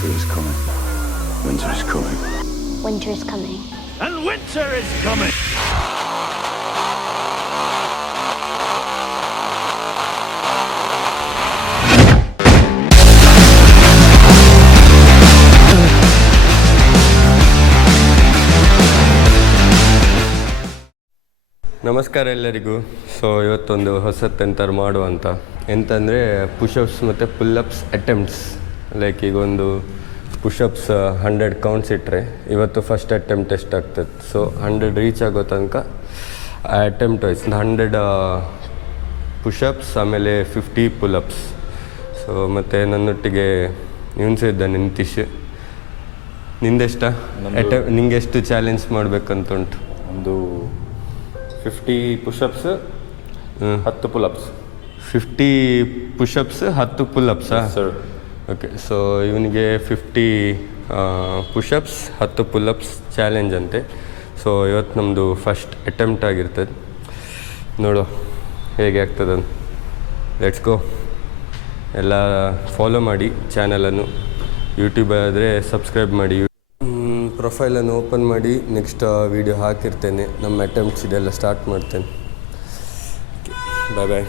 Winter is coming. Winter is coming. Winter is coming. And winter is coming! ನಮಸ್ಕಾರ ಎಲ್ಲರಿಗೂ. So ಇವತ್ತೊಂದು ಹೊಸತೆಂತಾರು ಮಾಡುವಂತ ಎಂತಂದರೆ push-ups ಮತ್ತು ಪುಲ್ಲಪ್ಸ್ ಅಟೆಂಪ್ಟ್ಸ್. ಲೈಕ್ ಈಗ ಒಂದು ಪುಷಪ್ಸ್ 100 ಕೌಂಟ್ಸ್ ಇಟ್ಟರೆ ಇವತ್ತು ಫಸ್ಟ್ ಅಟೆಂಪ್ಟ್ ಎಷ್ಟಾಗ್ತದೆ. ಸೊ 100 ರೀಚ್ ಆಗೋ ತನಕ ಆ ಅಟೆಂಪ್ಟ್ ವೈಸ್ 100 ಪುಷಪ್ಸ್ ಆಮೇಲೆ 50 ಪುಲ್ಲಪ್ಸ್. ಸೊ ಮತ್ತು ನನ್ನೊಟ್ಟಿಗೆ ಇವನ್ಸು ಇದ್ದಾನೆ ನಿತೀಶ್. ನಿಂದೆಷ್ಟ ನಿಂಗೆ ಎಷ್ಟು ಚಾಲೆಂಜ್ ಮಾಡಬೇಕಂತ ಉಂಟು? ಒಂದು 50 ಪುಷಪ್ಸ್ 10 ಪುಲಪ್ಸ್. 50 ಪುಷಪ್ಸ್ 10 ಪುಲ್ಲಪ್ಸಾ? ಸರ್. ಓಕೆ. ಸೊ ಇವನಿಗೆ 50 ಪುಷಪ್ಸ್ 10 ಪುಲ್ಲಪ್ಸ್ ಚಾಲೆಂಜ್ ಅಂತೆ. ಸೊ ಇವತ್ತು ನಮ್ಮದು ಫಸ್ಟ್ ಅಟೆಂಪ್ಟ್ ಆಗಿರ್ತದೆ. ನೋಡು ಹೇಗೆ ಆಗ್ತದಂತ. Let's go. ಎಲ್ಲ ಫಾಲೋ ಮಾಡಿ ಚಾನಲನ್ನು. ಯೂಟ್ಯೂಬ್ ಆದರೆ ಸಬ್ಸ್ಕ್ರೈಬ್ ಮಾಡಿ. ಪ್ರೊಫೈಲನ್ನು ಓಪನ್ ಮಾಡಿ ನೆಕ್ಸ್ಟ್ ವೀಡಿಯೋ ಹಾಕಿರ್ತೇನೆ. ನಮ್ಮ ಅಟೆಂಪ್ಟ್ಸ್ ಇದೆಲ್ಲ ಸ್ಟಾರ್ಟ್ ಮಾಡ್ತೇನೆ. ಬಾಯ್ ಬಾಯ್.